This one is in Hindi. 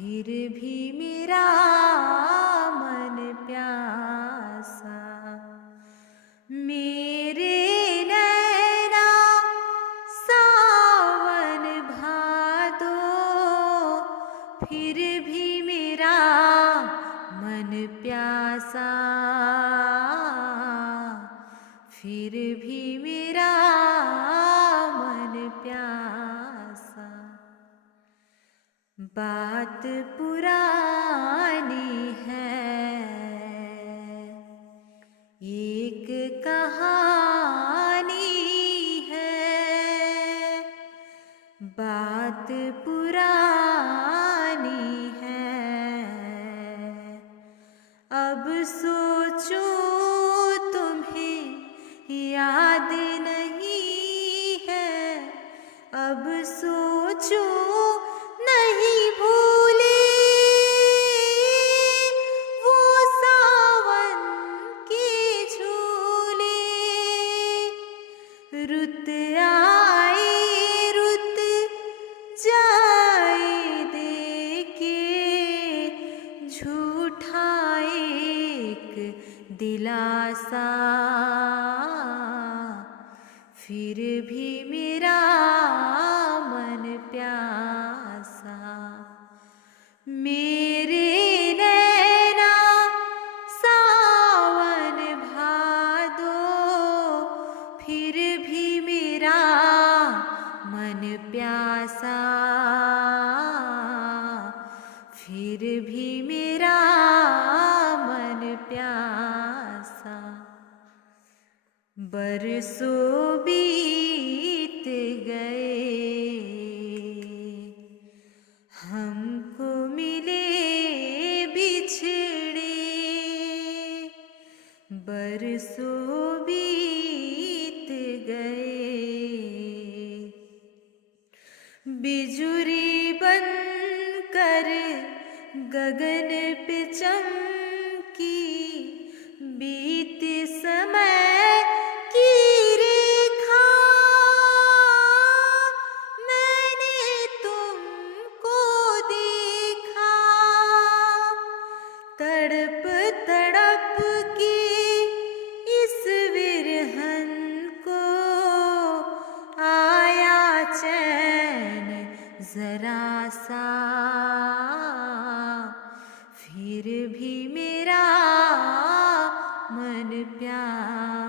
फिर भी मेरा मन प्यासा। मेरे नैना सावन भादो, फिर भी मेरा मन प्यासा। फिर भी मेरा मन प्यासा। बात पुरानी है, एक कहानी है। बात पुरानी है, अब सोचूं तुम्हें याद नहीं है। अब सोचूं नहीं भूले वो सावन के झूले। रुत आए रुत जाए देके, झूठा एक दिलासा। फिर भी मेरा मन प्यासा। मेरे नैना सावन भादो, फिर भी मेरा मन प्यासा। फिर भी मेरा मन प्यासा। बरसों बीत गए, हमको मिले बिछड़े। बरसों बीत गए, बिजुरी बनकर गगन पे चमकी। बीत समय की रेखा, मैंने तुमको देखा। तड़प तड़प के इस विरहन को आया चैन जरा सा। फिर भी मेरा मन प्यासा।